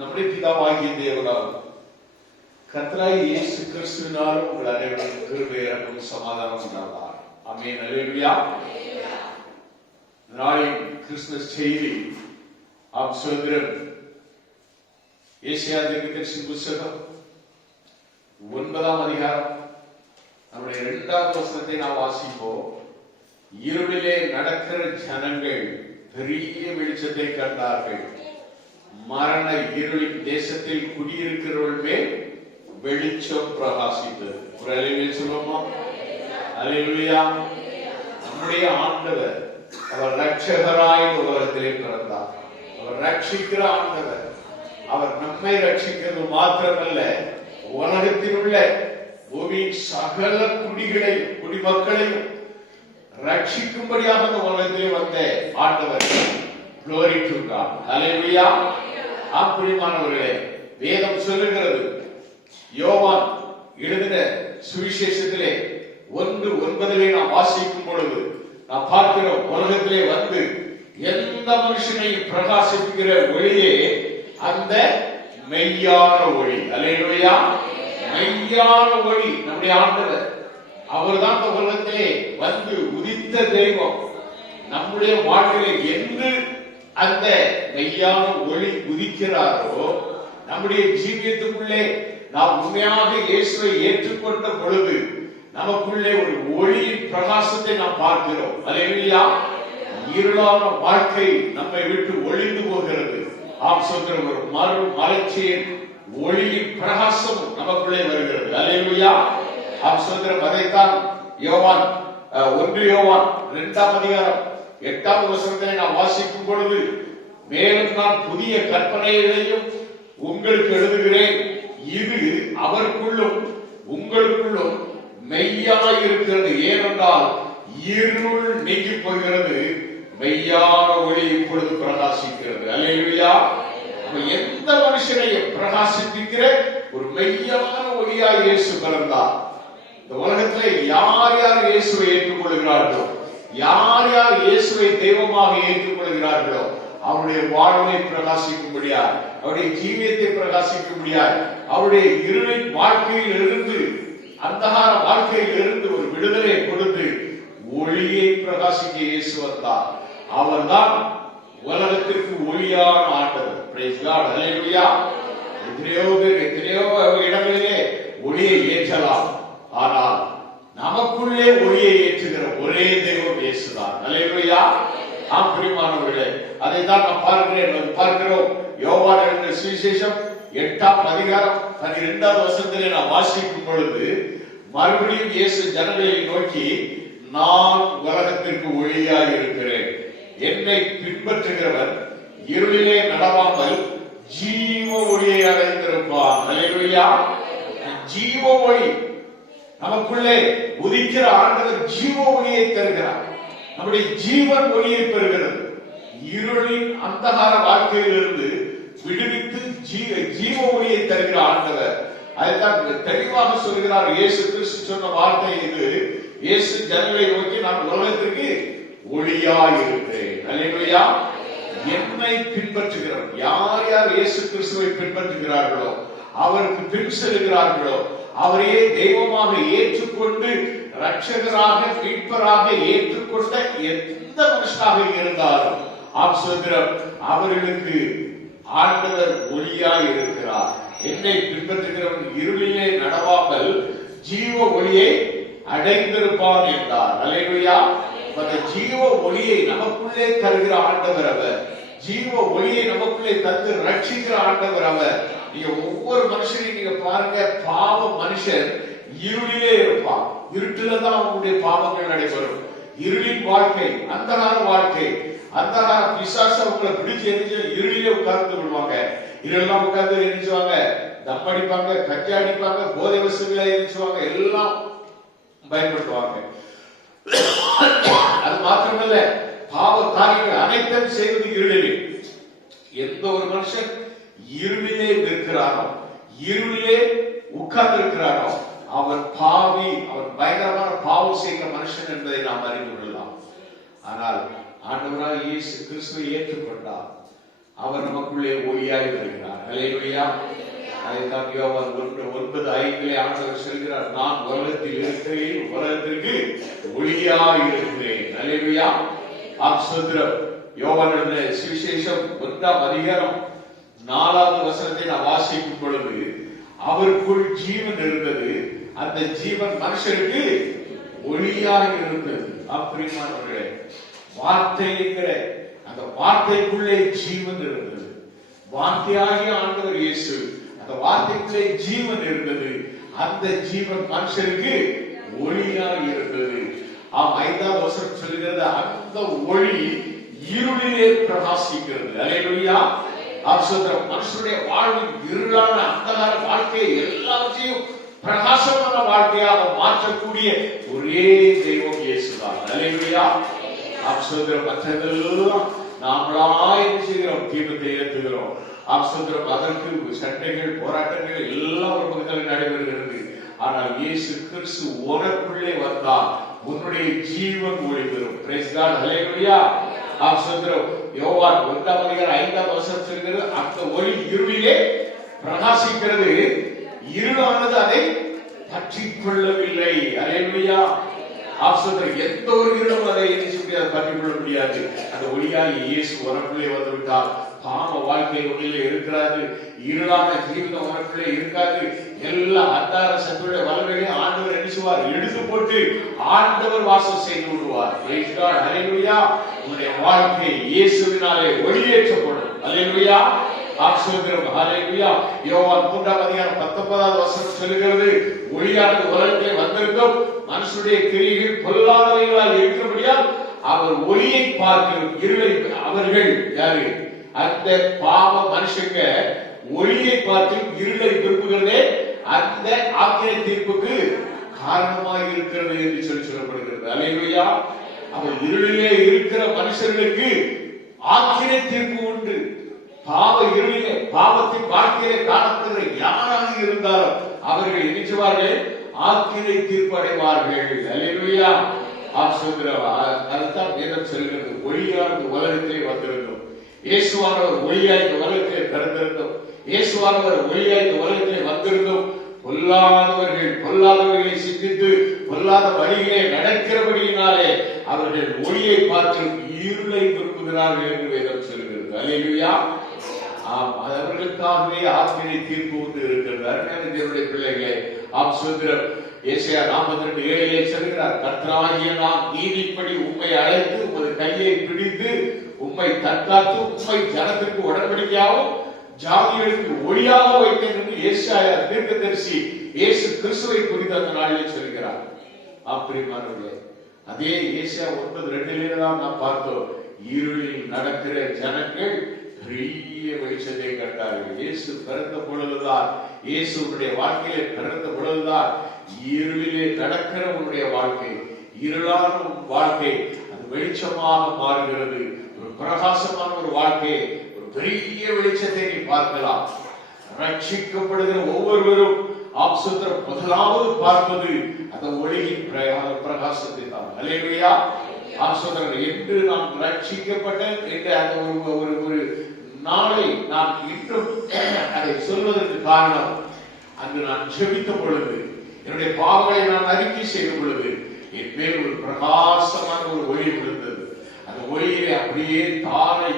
நம்முடைய பிதாவாகிய தேவனால் கர்த்தராகிய இயேசு கிறிஸ்துவினால் உங்கள் அனைவருக்கும் கிருபை இரக்கம் சமாதானம் உண்டாவதாக. ஆமென். அல்லேலூயா. நாளின் கிறிஸ்துமஸ் செய்தி ஆம் சுதந்திரம் ஏசாயா தீர்க்கதரிசி புத்தகம் 9ஆம் அதிகாரம் நம்முடைய 2வது வசனத்தை நாம் வாசிப்போம். இருளிலே நடக்கிற ஜனங்கள் பெரிய வெளிச்சத்தை கண்டார்கள். மரண இருளின் தேசத்தில் குடியிருக்கிறவர்கள் மேல் வெளிச்சம் பிரகாசித்தது. ஒரு அல்லேலூயா சொல்லுவோமா? அல்லேலூயா. நம்முடைய ஆண்டவர் அவர் ரட்சகராய் உலகத்திலே பிறந்தார். அவர் ரட்சிக்கிற ஆண்டவர். அவர் நம்மை ரட்சிக்கிறது மாத்திரமல்ல, உலகத்தில் உள்ள பூமியின் சகல குடிமக்களையும் ரட்சிக்கும்படியாக அந்த உலகத்திலே வந்த ஆண்டவர். Glory to God. Hallelujah. பிரியமானவர்களே, வேதம் சொல்லுகிறது, யோவான் எழுதின சுவிசேஷத்திலே 1:9 நாம் வாசிக்கும் பொழுது நாம் பார்க்கிறோம், உலகத்திலே வந்து எந்த மனுஷனையும் பிரகாசிக்கிற ஒளியே அந்த மெய்யான ஒளி. அல்லேலூயா. மெய்யான ஒளி நம்முடைய ஆண்டவர். அவர்தான் இந்த உலகத்திலே வந்து உதித்த தெய்வம். நம்முடைய வாழ்க்கையிலே என்று அந்த மெய்யான ஒளி உதிக்கிறாரோ, நம்முடைய ஜீவியத்துக்குள்ளே நாம் உண்மையாக இயேசுவை ஏற்றுக்கொண்ட பொழுது நமக்குள்ளே ஒரு ஒளியின் பிரகாசத்தை நாம் பார்க்கிறோம். அல்லேலூயா. இருளான வாழ்க்கை நம்மை விட்டு ஒளிந்து போகிறது. ஆம் சொல்கிற ஒரு மலர்ச்சியின் ஒளியின் பிரகாசம் நமக்குள்ளே வருகிறது. அல்லேலூயா. ஆம் சொல்கிற அதைத்தான் யோவான் 1 யோவான் 2ஆம் அதிகாரம் 8ஆம் வசனத்தை நாம் வாசிக்கும் பொழுது, மேலும் நான் புதிய கற்பனைகளையும் உங்களுக்கு எழுதுகிறேன், இது அவருக்குள்ளும் உங்களுக்குள்ளும் மெய்யாய் இருக்கிறது. ஏனென்றால் இருள் நீங்கி போகிறது, மெய்யான ஒளி இப்பொழுது பிரகாசிக்கிறது. அல்லேலூயா. எந்த மனுஷனையும் பிரகாசிப்பிக்கிற ஒரு மெய்யான ஒளியாய் இயேசு பிறந்தார். இந்த உலகத்திலே யார் யார் இயேசுவை ஏற்றுக்கொள்கிறார்களோ, யார் யார் இயேசுவை தெய்வமாக ஏற்றுக்கொள்கிறார்களோ, அவருடைய வாழ்வை பிரகாசிக்கும்படியாய், அவருடைய ஜீவியத்தை பிரகாசிக்கும்படியாய், அவருடைய இருளின் வாழ்க்கையில் இருந்து, அந்தகார வாழ்க்கையில் இருந்து ஒரு விடுதலை கொடுத்து ஒளியை பிரகாசிக்க இயேசு வந்தார். அவர்தான் உலகத்திற்கு ஒளியான ஆண்டவர். Praise God. Hallelujah. எத்தனையோ இடங்களிலே ஒளியை ஏற்றலாம், ஆனால் நமக்குள்ளே ஒளியை ஏற்றுகிற ஒரே தெய்வம் இயேசுதான். அல்லேலூயா. பிரியமானவர்களே, அதை தான் நாம் பார்க்கிறோம். யோவான் எழுதின சுவிசேஷம் 8ஆம் அதிகாரம் 12ஆவது வசனத்திலே நாம் வாசிக்கும் பொழுது, மறுபடியும் இயேசு ஜனங்களை நோக்கி, நான் உலகத்திற்கு ஒளியாய் இருக்கிறேன், என்னை பின்பற்றுகிறவன் இருளிலே நடவாமல் ஜீவ ஒளியை அடைந்திருப்பான். அல்லேலூயா. ஜீவ ஒளி நமக்குள்ளே உதிக்கிற ஆண்டவர் ஜீவ ஒளியை தருகிறார். நம்முடைய ஜீவன் ஒளியை பெறுகிறது. இருளின் அந்தகார வாழ்க்கையிலிருந்து விடுவித்து ஜீவ ஒளியை தருகிற ஆண்டவர். அதைத்தான் தெளிவாக சொல்கிறார் இயேசு கிறிஸ்து சொன்ன வார்த்தை இது. இயேசு ஜனங்களை நோக்கி, நான் உலகத்திற்கு ஒளியாய் இருக்கிறேன். அல்லேலூயா. என்னை பின்பற்றுகிறவன், யார் யார் இயேசு கிறிஸ்துவை பின்பற்றுகிறார்களோ, அவருக்கு பின் செல்கிறார்களோ, அவரையே தெய்வமாக ஏற்றுக்கொண்டு ரட்சகராக மீட்பராக ஏற்றுக்கொண்ட எந்த மனுஷனாக இருந்தாலும் அவர்களுக்கு ஆண்டவர் ஒளியாய் இருக்கிறார். என்னை பின்பற்றுகிறவன் இருளிலே நடவாமல் ஜீவ ஒளியை அடைந்திருப்பான் என்றார். அல்லேலூயா. அந்த ஜீவ ஒளியை நமக்குள்ளே தருகிற ஆண்டவர் அவர். ஜீவ ஒளியை நமக்குள்ளே தந்து ரட்சிக்கிற ஆண்டவர் அவர். நீங்க ஒவ்வொரு மனுஷனையும் நீங்க பாருங்க, பாவ மனுஷன் இருளிலே இருப்பான். இருட்டுல தான் அவங்களுடைய பாவங்கள் நடைபெறும். இருளின் வாழ்க்கை, அந்தகார வாழ்க்கை, அந்தகார பிசாசு அவங்களை பிடிச்சு எரிஞ்சு இருளிலே உட்கார்ந்து விடுவாங்க. இருளெல்லாம் உட்கார்ந்து எரிஞ்சுவாங்க, தம் அடிப்பாங்க, கஞ்சா அடிப்பாங்க, போதை வசதிகளை எரிஞ்சுவாங்க, எல்லாம் பயன்படுத்துவாங்க. அது மாத்திரமல்ல, பாவ காரியங்கள் அனைத்தும் செய்வது இருளிலே. எந்த ஒரு மனுஷன் இருளிலே நிற்கிறானோ, இருளிலே உட்கார்ந்து இருக்கிறானோ, அவன் பாவி, அவன் பயங்கரமான பாவம் செய்கிற மனுஷன் என்பதை நாம் அறிந்து கொள்ளலாம். ஆனால் ஆண்டவராகிய இயேசு கிறிஸ்துவை ஏற்றுக்கொண்டார். அவர் நமக்குள்ளே ஒளியாய் வருகிறார். அல்லேலூயா. அதைத்தான் யோவான் 1:9 ஆண்டவர் சொல்கிறார், நான் உலகத்தில் இருக்கிறேன், உலகத்திற்கு ஒளியாய் இருக்கிறேன். அல்லேலூயா. ஸ்தோத்திரம். யோவான் எழுதின சுவிசேஷம் 1ஆம் அதிகாரம் 4வது வசனத்தை நான் வாசிக்கும் பொழுது, அவருக்குள் ஜீவன் இருந்தது, அந்த ஜீவன் மனுஷருக்கு ஒளியாக இருந்தது. அப்படிமானவர்களே, வார்த்தைங்கிற அந்த வார்த்தைக்குள்ளே ஜீவன் இருந்தது. வார்த்தையாகிய ஆண்டவர் இயேசு, அந்த வார்த்தைக்குள்ளே ஜீவன் இருந்தது, அந்த ஜீவன் மனுஷருக்கு ஒளியாக இருந்தது. 5வது வசனம் சொல்கிறது, அந்த ஒளி இருளிலே பிரகாசிக்கிறது. அல்லேலூயா. மனுஷனுடைய வாழ்வில் இருளான அந்தகார வாழ்க்கையை எல்லாவற்றையும் பிரகாசமான வாழ்க்கையாக மாற்றக்கூடிய ஒரே தெய்வம் இயேசுதான். அல்லேலூயா. மற்றதெல்லாம் நாமளாய் என்ன செய்கிறோம்? தீபத்தை ஏற்றுகிறோம். அதற்கு சண்டைகள், போராட்டங்கள் எல்லாம் ஒரு பக்கத்தில் நடைபெறுகிறது. ஆனால் இயேசு கிறிஸ்து உனக்குள்ளே வந்தால் உன்னுடைய ஜீவன் ஒளி பெறும். Praise God. அல்லேலூயா. யோவான் 1ஆம் அதிகாரம் 5வது வசனம் சொல்கிறது, அந்த ஒளி இருளிலே பிரகாசிக்கிறது, இருளானது அதை பற்றிக் கொள்ளவில்லை. அல்லேலூயா. எந்த ஒரு இருளும் அதை பற்றிக் கொள்ள முடியாது. அந்த ஒளியாகி இயேசு உனக்குள்ளே வந்து விட்டால் பாவ வாழ்க்கை ஒளியிலே இருக்கிறாரு, இருளான ஜீவிதம் உனக்குள்ளே இருக்காது. எல்லா அந்தார சத்துடைய வல்லமையை ஆண்டவர் எண்ணிசுவார், எடுத்து போட்டு ஆண்டவர் வாசம் செய்து விடுவார். அல்லேலூயா. உன்னுடைய வாழ்க்கை இயேசுவினாலே ஒளியேற்றப்படும். அல்லேலூயா. யோவான் 3ஆம் அதிகாரம் 19வது வசனம் சொல்கிறது, ஒளியானது உலகத்திலே வந்திருக்கும், மனுஷனுடைய கிரியைகள் பொல்லாதவைகளால் இருக்கிறபடியால் அவர் ஒளியை பார்க்கும் இருளை, அவர்கள் யாரு? அந்த பாவ மனுஷங்க ஒளியை பார்த்து இருளை விரும்புகிறதே அந்த ஆக்கினை தீர்ப்புக்கு காரணமாக இருக்கிறது என்று சொல்லப்படுகிறது. அல்லேலூயா. அவர் இருளிலே இருக்கிற மனுஷர்களுக்கு ஆக்கினை தீர்ப்பு உண்டு. பாவ இருளிலே, பாவத்தின் வாழ்க்கையிலே காணப்படுகிற யாராக இருந்தாலும் அவர்கள் நினைச்சுவார்கள், ஆக்கினை தீர்ப்பு அடைவார்கள். அல்லேலூயா. அதுதான் வேதம் சொல்கிறது, ஒளியானது உலகத்திலே வந்திருக்கும். இயேசுவானவர் ஒளியாய் இந்த உலகத்திலே பிறந்திருந்தோம். இயேசுவானவர் ஒளியாய் இந்த உலகத்திலே வந்திருந்தோம். பொல்லாதவர்களை சிந்தித்து பொல்லாத வழியிலே நடக்கிறபடியினாலே அவர்கள் ஒளியை பார்த்து இருளை விரும்புகிறார்கள் என்று வேதம் சொல்கிறது. அல்லேலூயா. அவர்களுக்காகவே ஆக்கினை தீர்ப்பு உண்டு இருக்கிறார். தேவனுடைய பிள்ளைகளே, சுதந்திரம் ஏசாயா 42:7 சொல்கிறார், கர்த்தராகிய நான் நீதிப்படி உம்மை அழைத்து உமது கையை பிடித்து உம்மை தற்காத்து உம்மை ஜனத்திற்கு உடன்படிக்கையாகவும் ஜாதிகளுக்கு ஒளியாக வைத்தேன் என்று ஏசாயா தீர்க்கதரிசி இயேசு கிறிஸ்துவை குறித்து அந்த நாளிலே சொல்கிறார். அப்படிமானவர்களே, அதே ஏசாயா 9:2 தான் நாம் பார்த்தோம், இருளில் நடக்கிற ஜனங்கள் பெரிய வெளிச்சத்தை கண்டார்கள். இயேசு பிறந்த பொழுதுதான், இயேசுடைய வாழ்க்கையிலே பிறந்த பொழுதுதான் இருளிலே நடக்கிற உன்னுடைய வாழ்க்கை, இருளான வாழ்க்கை அது வெளிச்சமாக மாறுகிறது. ஒரு பிரகாசமான ஒரு வாழ்க்கை, ஒரு பெரிய வெளிச்சத்தை நீ பார்க்கலாம். ரட்சிக்கப்படுகிற ஒவ்வொருவரும் முதலாவது பார்ப்பது அந்த ஒளியின் பிரகாசத்தை தான். அல்லேலூயா. என்று நாம் ரட்சிக்கப்பட்ட அந்த ஒரு நாளை நான் இன்றும் அதை சொல்வதற்கு காரணம், அங்கு நான் ஜெபித்த பொழுது, என்னுடைய பாவங்களை நான் அறிக்கை செய்த பொழுது என் மேல் ஒரு பிரகாசமான ஒரு ஒளி விழுந்தது. அந்த ஒளியிலே அப்படியே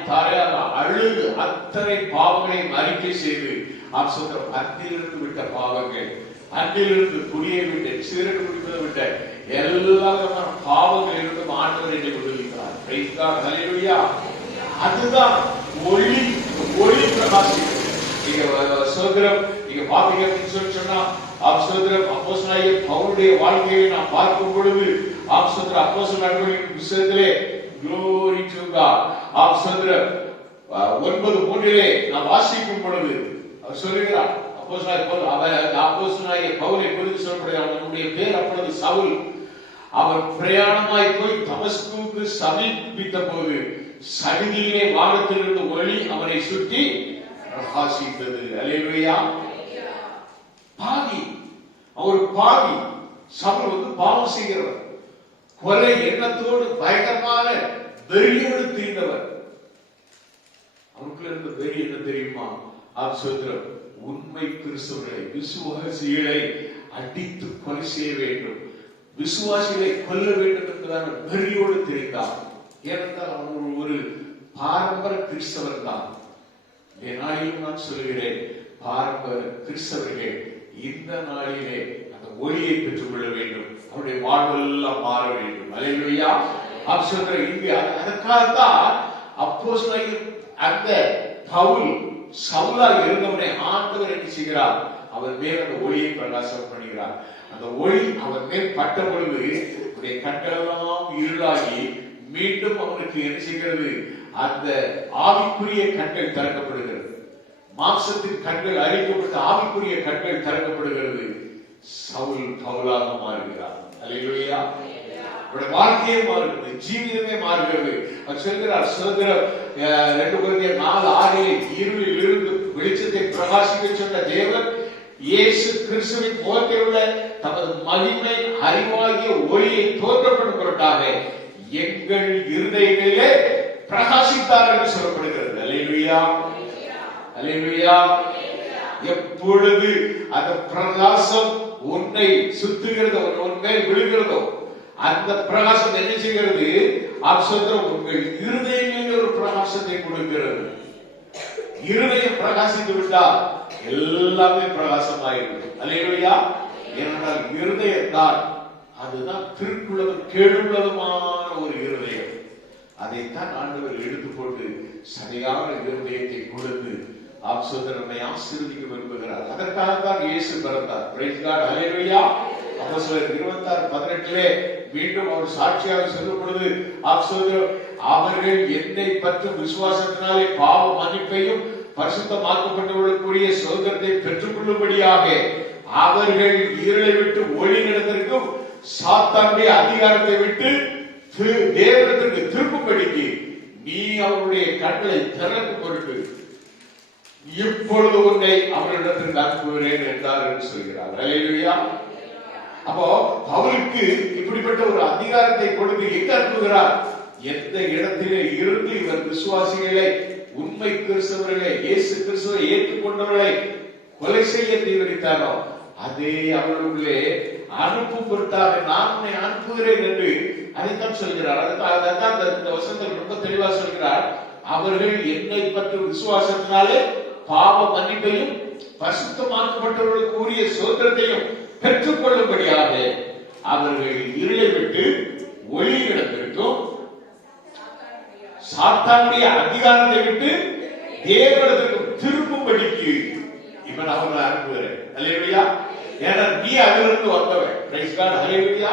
தாரையாக அழுது அத்தனை பாவங்களையும் அறிக்கை செய்து அன்றிலிருந்து விட்ட பாவங்கள், அன்றிலிருந்து குடியை விட்ட, சிகரெட் குடிப்பதை விட்ட எல்லா பாவங்களிலிருந்து ஆண்டவர் என்னை விடுவிக்கிறார். Praise God. ஹல்லேலூயா. அதுதான் ஒளி பிரகாசிக்கிறது. நீங்க சோதரம் நீங்க பாப்பீங்க அப்படின்னு சொல்லி சொன்னா, சோதரம் அப்போஸ்தலனாகிய பவுலுடைய வாழ்க்கையை நாம் பார்க்கும் பொழுது, சோதரம் அப்போஸ்தலர் நடவடிக்கையின் புத்தகத்திலே glory to God, சோதரம் 9:3 நாம் வாசிக்கும் பொழுது அவர் சொல்லுகிறார், அப்போஸ்தலனாகிய பவுலை குறித்து சொல்லப்படுகிறார், அவனுடைய பேர் அப்பொழுது சவுல். அவர் பிரயாணமாய் போய் தமஸ்குவுக்கு சமீபித்த போது சடுதியிலே வானத்திலிருந்து ஒளி அவனை சுற்றி பிரகாசித்தது. அல்லேலூயா. பாவி, அவர் பாவி. சவுல் பாவம் செய்கிறவர், கொலை எண்ணத்தோடு பயங்கரமான வெறியோடு தீர்ந்தவர். அவருக்கு அவனுக்குள்ள இருந்த வெறி என்ன தெரியுமா? சொல்கிறோம், உண்மை கிறிஸ்தவர்களை, விசுவாசிகளை அடித்து கொலை செய்ய வேண்டும், விசுவாசிகளை கொல்ல வேண்டும் என்பதான வெறியோடு தெரிந்தான். ஏனென்றால் அவன் ஒரு பாரம்பரிய கிறிஸ்தவர் தான். நாளிலும் நான் சொல்கிறேன், பாரம்பரிய கிறிஸ்தவர்கள் இந்த நாளிலே அந்த ஒளியை பெற்றுக் கொள்ள வேண்டும், அவருடைய வாழ்வெல்லாம் மாற வேண்டும். அல்லேலூயா. சொல்ற இங்கே அதற்காகத்தான் அப்போஸ்தலன் அந்த பவுல் சவுலா இருந்தவனை ஆண்டவர் என்ன செய்கிறார்? அவர் மேல் அந்த ஒளியை பிரகாசம் பண்ணுகிறார். அந்த ஒளி அவன் மேல் பட்ட பொழுது அவருடைய கண்களெல்லாம் இருளாகி மீண்டும் அவனுக்கு என்ன செய்கிறது? அந்த ஆவிக்குரிய கண்கள் திறக்கப்படுகிறது. மாம்சத்தின் கண்கள் அழிக்கப்பட்டு ஆவிக்குரிய கண்கள் திறக்கப்படுகிறது. சவுல் பவுலாக மாறுகிறார். அல்லேலூயா. வாழ்க்கையே மாறுகிறது, ஜீவிதமே மாறுகிறது. அவர் சொல்கிறார், சுதந்திரம் 2 கொரிந்தியர் 4:6 இருளில் இருந்து வெளிச்சத்தை பிரகாசிக்க சொன்ன தேவன் இயேசு கிறிஸ்துவின் முகத்தில் உள்ள தமது மகிமை அறிவாகிய ஒளியை தோற்றப்படும் பொருட்டாக எங்கள் இருதயங்களிலே பிரகாசித்தார் என்று சொல்லப்படுகிறது. அல்லேலூயா. அல்லேலூயா. எப்பொழுது அந்த பிரகாசம் உன்னை சுத்துகிறதோ, உன் மேல் விழுகிறதோ, அந்த பிரகாசம் என்ன செய்கிறது? உங்கள் இருதயங்களில் ஒரு பிரகாசத்தை கொடுக்கிறது. இருதயம் பிரகாசித்து விட்டால் எல்லாமே பிரகாசமாயிருக்கும். அல்லேலூயா. ஏனென்றால் இருதயம் தான், அதுதான் திருக்குள்ளதும் கேடுள்ளதுமான ஒரு இருதயம். அதைத்தான் ஆண்டவர் எடுத்து போட்டு சரியான இருதயத்தை கொடுத்து நம்மை ஆசீர்வதிக்க விரும்புகிறார். அதற்காகத்தான் இயேசு பிறந்தார். Praise God. அல்லேலூயா. அப்போஸ்தலர் 26:18 மீண்டும் அவர் சாட்சியாக சொல்லும் பொழுது அவர்கள் என்னை பற்றும் விசுவாசத்தினாலே பாவ மன்னிப்பையும் பரிசுத்தமாக்கப்பட்டவர்களுக்குரிய சுதந்திரத்தை பெற்றுக் கொள்ளும்படியாக அவர்கள் இருளை விட்டு ஒளி நடந்திருக்கும் சாத்தானுடைய அதிகாரத்தை விட்டு தேவனிடத்திற்கு திரும்பும்படிக்கு நீ அவருடைய கண்களை திறக்கும் பொருட்டு இப்பொழுது உன்னை அவரிடத்திற்கு அனுப்புகிறேன் என்றார் என்று சொல்கிறார். அல்லேலூயா. அப்போ பவுலுக்கு இப்படிப்பட்ட ஒரு அதிகாரத்தை கொடுத்து எங்க அனுப்புகிறார்? எந்த இடத்திலே இருந்து இவர் விசுவாசிகளை, உண்மை கிறிஸ்தவர்களை, இயேசு கிறிஸ்துவை ஏற்றுக்கொண்டவர்களை கொலை செய்ய தீவிரித்தாரோ அதே அவர்களுக்குள்ளே அனுப்பும் பொருட்டாக நான் உன்னை அனுப்புகிறேன் என்று அதைத்தான் சொல்கிறார். அதுதான் இந்த வசனத்தில் ரொம்ப தெளிவா சொல்கிறார். அவர்கள் என்னை பற்றி விசுவாசத்தினாலே பாவ மன்னிப்பையும் பரிசுத்தமாக்கப்பட்டவர்களுக்கு உரிய சுதந்திரத்தையும் பெற்றுக் கொள்ளும்படியாக அவர்கள் இருளை விட்டு ஒளி இடத்திற்கும் சாத்தானுடைய அதிகாரத்தை விட்டு தேவனிடத்திற்கும் திரும்பும்படிக்கு இவன் அவர்களை அனுப்புகிறேன். அல்லேலூயா. ஏன்னா நீ அதிலிருந்து வந்தவன். Praise God. அல்லேலூயா.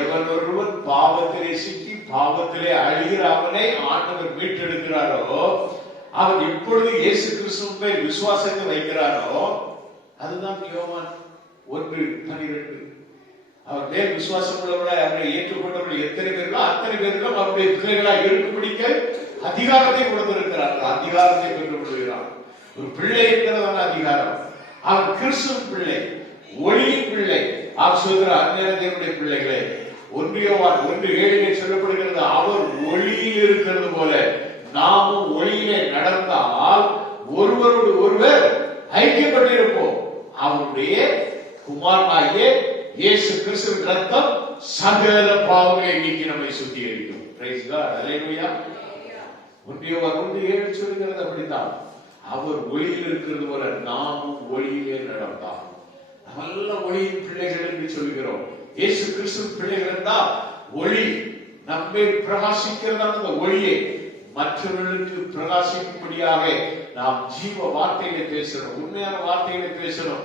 எவன் ஒருவன் பாவத்திலே சிக்கி பாவத்திலே அழிகிற அவனை ஆண்டவர் மீட்டெடுக்கிறாரோ, அவன் எப்பொழுது இயேசு கிறிஸ்துவின் மேல் விசுவாசத்தை வைக்கிறாரோ, அதுதான் யோவான் 1:12. அவர் மேல் விசுவாசம் உள்ளவர்களாய் அவரை ஏற்றுக்கொண்டவர்கள் எத்தனை பேர்களோ அத்தனை பேர்களும் அவருடைய பிள்ளைகளாய் இருக்கும்படிக்க அதிகாரத்தை கொடுத்திருக்கிறார். அதிகாரத்தை பெற்றுக் கொள்கிறார். ஒரு பிள்ளை என்கிறதான அதிகாரம். அவன் கிறிஸ்துவின் பிள்ளை, ஒளியின் பிள்ளை. அவர் சொல்கிற அந்நியனுடைய பிள்ளைகளே, 1 யோவான் 1:7 சொல்லப்படுகிறது, அவர் ஒளியில் இருக்கிறது போல நாமும் ஒளியிலே நடந்தால் ஒருவரோடு ஒருவர் ஐக்கியப்பட்டிருப்போம். அவருடைய குமாரனாகிய இயேசு கிறிஸ்துவின் ரத்தம் சகல பாவங்களை நீக்கி நம்மை சுத்திகரிக்கும். Price God. அல்லேலூயா. 1 யோவான் 1:7 சொல்கிறது அப்படித்தான். அவர் ஒளியில் இருக்கிறது போல நாமும் ஒளியிலே நடந்தால். நல்ல ஒளியின் பிள்ளைகள் என்று சொல்கிறோம். இயேசு கிறிஸ்துவின் பிள்ளைகள் என்றால் ஒளி நம்மை பிரகாசிக்கிறதான அந்த ஒளியை மற்றவர்களுக்கு பிரகாசிக்கும்படியாக நாம் ஜீவ வார்த்தைகளை பேசணும், உண்மையான வார்த்தைகளை பேசணும்,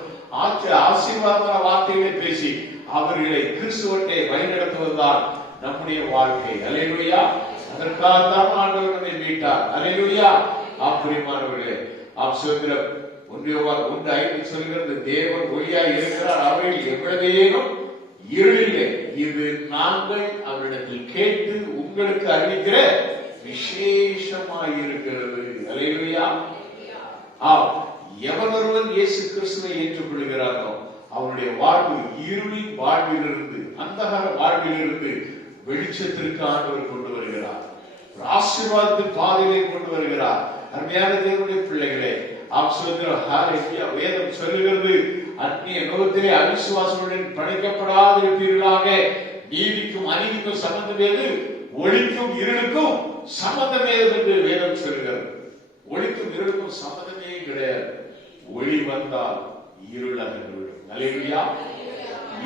ஆசீர்வாதமான வார்த்தைகளை பேசி அவர்களை கிறிஸ்துவத்தை வழிநடத்துவதுதான் நம்முடைய வாழ்க்கை. அல்லேலூயா. அதற்காகத்தான் ஆண்டவர் நம்மை மீட்டார். அல்லேலூயா. பிரியமானவர்களே, சொல்கிறோம் 1 யோவான் 1:5 சொல்கிறது, தேவன் ஒளியாய் இருக்கிறார், அவர்கள் எவ்வளவேனும் இருளில்லை. இது நாங்கள் அவரிடத்தில் கேட்டு உங்களுக்கு அறிவிக்கிற விசேஷமாயிருக்கிறது. அல்லேலூயா. எவனொருவன் இயேசு கிறிஸ்துவை ஏற்றுக்கொள்கிறாரோ அவருடைய வாழ்வு இருளின் வாழ்விலிருந்து, அந்தகார வாழ்விலிருந்து வெளிச்சத்திற்கு ஆண்டவர் கொண்டு வருகிறார். ஆசீர்வாதத்தின் பாதையிலே கொண்டு வருகிறார். அருமையான தேவனுடைய பிள்ளைகளே, வேதம் சொல்லுகிறது, அந்நிய நோகத்திலே அவிசுவாசத்துடன் படைக்கப்படாது இருப்பீர்களாக. நீதிக்கும் அநீதிக்கும் சம்பந்தம் ஏது? ஒளிக்கும் இருளுக்கும் சம்பந்தம் ஏது என்று வேதம் சொல்லுகிறது. ஒளிக்கும் இருளுக்கும் சம்பந்தமே கிடையாது. ஒளி வந்தால் இருள் அகன்றுவிடும். அல்லேலூயா.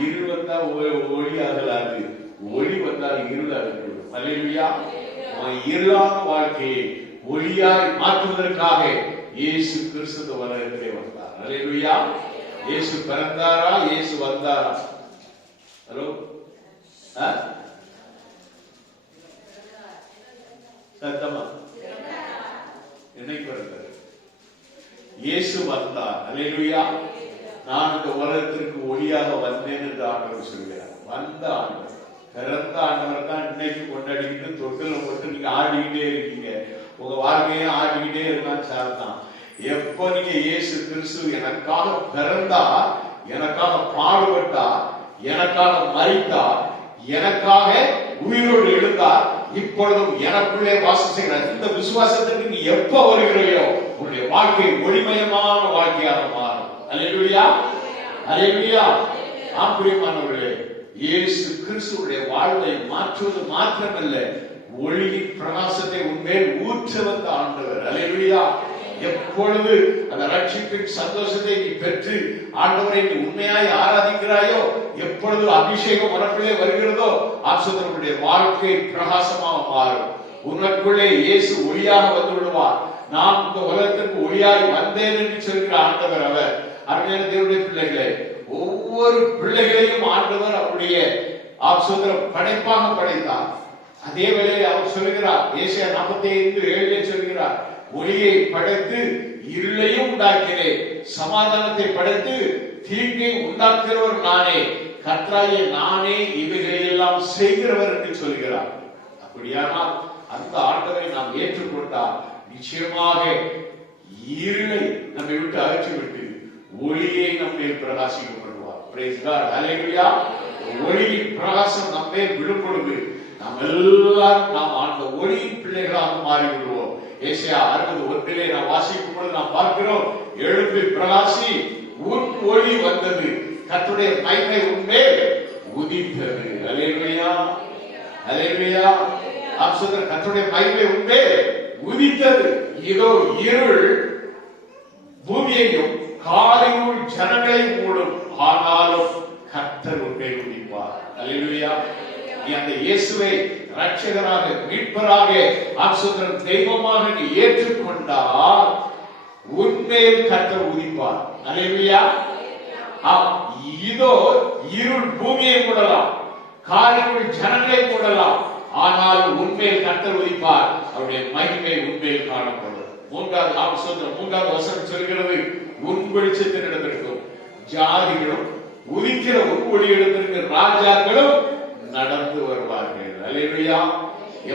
இருள் வந்தால் ஒளி அகலாது, ஒளி வந்தால் இருள் அகன்றுவிடும். அல்லேலூயா. இருளான வாழ்க்கையை ஒளியாய் மாற்றுவதற்காக இயேசு கிறிஸ்து உலகத்திலே வந்தார். அல்லேலூயா. இயேசு பிறந்தாரா? இயேசு வந்தாரா? ஹலோ, சத்தமா? என்னைக்கு பிறந்தார்? இயேசு வந்தார். அல்லேலூயா. நான் இந்த உலகத்திற்கு ஒளியாக வந்தேன் என்று ஆண்டவர் சொல்கிறார். வந்த ஆண்டவர், பிறந்த ஆண்டவர் தான் இன்னைக்கு கொண்டாடிக்கிட்டு தொட்டில போட்டு நீங்க ஆடிக்கிட்டே இருக்கீங்க. உங்க வாழ்க்கையே ஆடிக்கிட்டே இருந்தான் சார்தான். எப்போ நீங்க இயேசு கிறிஸ்து எனக்காக பிறந்தார், எனக்காக பாடுபட்டார், எனக்காக மரித்தார், எனக்காக உயிரோடு எழுந்தார், இப்பொழுதும் எனக்குள்ளே வாசம் செய்கிறார், இந்த விசுவாசத்திற்கு நீ எப்ப வருகிறாயோ உன்னுடைய வாழ்க்கை ஒளிமயமான வாழ்க்கையாக மாறும். அல்லேலூயா. அல்லேலூயா. ஆம்பிரியமானவர்களே, இயேசு கிறிஸ்துவுடைய வாழ்வை மாற்றுவது மாத்திரமல்ல, ஒளியின் பிரகாசத்தை உன்மேல் ஊற்ற வந்த ஆண்டவர். அல்லேலூயா. எப்பொழுது அந்த ரட்சிப்பின் சந்தோஷத்தை நீ பெற்று ஆண்டவரை நீ உண்மையாய் ஆராதிக்கிறாயோ, எப்பொழுது அபிஷேகம் உனக்குள்ளே வருகிறதோ, ஆசீர்வாதத்துடைய வாழ்க்கை பிரகாசமாக மாறும். உனக்குள்ளே இயேசு ஒளியாக வந்து விடுவார். நான் இந்த உலகத்திற்கு ஒளியாய் வந்தேன் என்று சொல்கிற ஆண்டவர் அவர். அருமையான தேவனுடைய பிள்ளைகளே, ஒவ்வொரு பிள்ளைகளையும் ஆண்டவர் அவருடைய ஆசீர்வாத படைப்பாக படைத்தார். அதே வேளையில் அவர் சொல்கிறார், ஏசாயா 45:7 சொல்கிறார், ஒளியை படைத்து இருளையும் உண்டாக்கினேன், சமாதானத்தை படைத்து தீங்கை உண்டாக்குகிறவர் நானே, கர்த்தராகிய நானே இவைகளை எல்லாம் செய்கிறவர் என்று சொல்கிறார். அப்படியானால் அந்த ஆண்டவரை நாம் ஏற்றுக்கொண்டால் நிச்சயமாக இருளை நம்மை விட்டு அகற்றிவிட்டு ஒளியை நம்மை பிரகாசிக்கப்படுவார். Price God. ஹல்லேலூயா. ஒளியின் பிரகாசம் நம்மை விடும் பொழுது நாம் எல்லாரும் நாம் அந்த ஒளியின் பிள்ளைகளாக மாறிவிடுவோம். ஏசாயா 60:1 நாம் வாசிக்கும் பொழுது நாம் பார்க்கிறோம், எழும்பி பிரகாசி, உன் ஒளி வந்தது, கர்த்தருடைய மகிமை உன்மேல் உதித்தது. அல்லேலூயா. அல்லேலூயா. ஆசீர்வாதம், கர்த்தருடைய மகிமை உன்மேல் உதித்தது. இதோ இருள் பூமியையும் காலையுள் ஜனங்களை மூடும், ஆனாலும் கர்த்தர் உன்மேல் உதிப்பார். அல்லேலூயா. நீ அந்த இயேசுவை ரட்சகராக மீட்பராக ஆசீர்வாதம் தெய்வமாக நீ ஏற்றுக்கொண்டால் உன்மேல் கர்த்தர் உதிப்பார். அல்லேலூயா. இதோ இருள் பூமியை மூடலாம், காலையுள் ஜனங்களை மூடலாம், ஆனால் உன்மேல் கர்த்தர் உதிப்பார், அவருடைய மகிமை உன்மேல் காணப்படும். மூன்றாவது வசனம் சொல்கிறது, உன் வெளிச்சத்தின் இடத்திற்கும் ஜாதிகளும் உதிக்கிற உன் ஒளி இடத்திற்கு ராஜாக்களும் நடந்து வருவார்கள். அல்லேலூயா.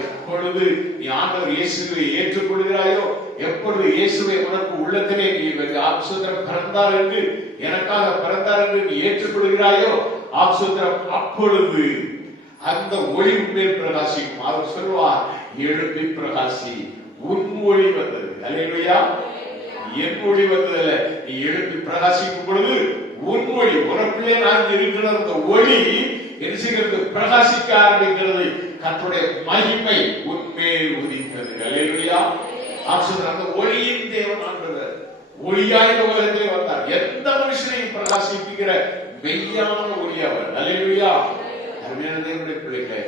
எப்பொழுது நீ ஆண்டவர் இயேசுவை ஏற்றுக்கொள்கிறாயோ, எப்பொழுது இயேசுவை உனக்கு உள்ளத்திலே நீ ஆசீர்வாதம் பிறந்தார் என்று, எனக்காக பிறந்தார் என்று நீ ஏற்றுக்கொள்கிறாயோ, ஆசீர்வாதம் அப்பொழுது அந்த ஒளி உன்மேல் பிரகாசிக்கும். அவர் சொல்வார், எழுப்பி பிரகாசி, உன் ஒளி வந்தது. அல்லேலூயா. என் ஒளி வந்ததில்லை, நீ எழுப்பி பிரகாசிக்கும் பொழுது உன் ஒளி, உனக்குள்ளே நான் இருக்கிற அந்த ஒளி என்ன செய்கிறது? பிரகாசிக்க ஆரம்பிக்கிறது. கர்த்தருடைய மகிமை உன்மேல் உதிக்கிறது. அல்லேலூயா. அந்த ஒளியின் தேவன் ஆண்டவர் ஒளியாய் உலகத்திலே வந்தார். எந்த மனுஷனையும் பிரகாசிப்பிக்கிற மெய்யான ஒளி அவர். அல்லேலூயா. அருமையான தேவனுடைய பிள்ளைகளே,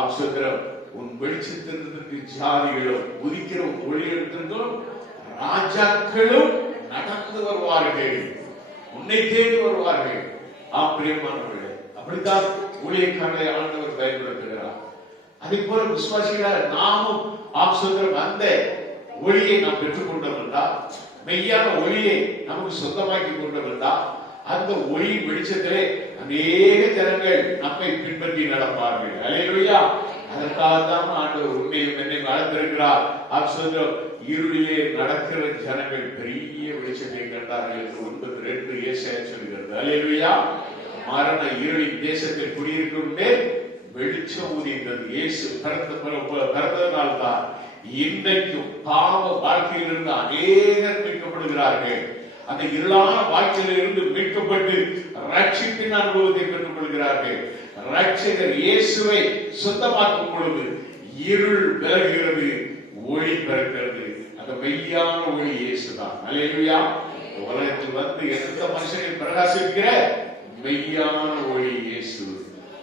ஆசீர்வாதம் உன் வெளிச்சத்திற்கு ஜாதிகளும் உதிக்கிற ஒளி எடுத்திருந்தும் ராஜாக்களும் நடந்து வருவார்கள், உன்னை தேடி வருவார்கள். பிரியமானவர்களே, அப்படித்தான் ஊழியக்காரரை ஆண்டவர் பயன்படுத்துகிறார். அதே போல விசுவாசிகளாக நாமும் ஆசீர்வாதம் அந்த ஒளியை நாம் பெற்றுக் கொண்டவர்களா, மெய்யான ஒளியை நமக்கு சொந்தமாக்கி கொண்டவர்களா, அந்த ஒளியின் வெளிச்சத்திலே அநேக ஜனங்கள் நம்மை பின்பற்றி நடப்பார்கள். அல்லேலூயா. அதற்காகத்தான் ஆண்டவர் உண்மையும் என்னை வளர்த்திருக்கிறார். ஆசீர்வாதம் இருளிலே நடக்கிற ஜனங்கள் பெரிய வெளிச்சத்தை கண்டார்கள் என்று 9:2 ஏசாயா சொல்கிறது. அல்லேலூயா. மரண இருளின் தேசத்தில் குடியிருக்கும் வெளிச்சம் ஊதியது. இயேசு பிறந்ததனால் தான் இன்றைக்கும் பாவ வாழ்க்கையிலிருந்து அநேகர் மீட்கப்படுகிறார்கள். அந்த இருளான வாழ்க்கையிலிருந்து மீட்கப்பட்டு ரட்சிப்பின் அனுபவத்தை பெற்றுக் கொள்கிறார்கள். ரட்சகர் இயேசுவை சொந்தமாக்கும் பொழுது இருள் விலகுகிறது, ஒளி பிறக்கிறது. அந்த மெய்யான ஒளி இயேசுதான். அல்லேலூயா. உலகத்தில் வந்து எந்த மனுஷனை பிரகாசிக்கிற மெய்யான ஒளி இயேசு.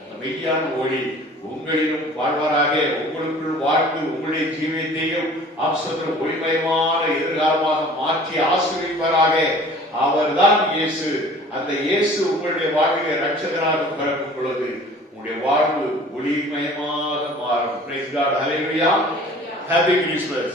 அந்த மெய்யான ஒளி உங்களிலும் வாழ்வாராக, உங்களுக்குள் வாழ்ந்து உங்களுடைய ஜீவியத்தையும் ஆப்சத்திர ஒளிமயமான எதிர்காலமாக மாற்றி ஆசீர்வதிப்பாராக. அவர்தான் இயேசு. அந்த இயேசு உங்களுடைய வாழ்விலே ரட்சகராக பிறக்கும் பொழுது உங்களுடைய வாழ்வு ஒளிமயமாக மாறும். Praise God. Hallelujah. Happy Christmas.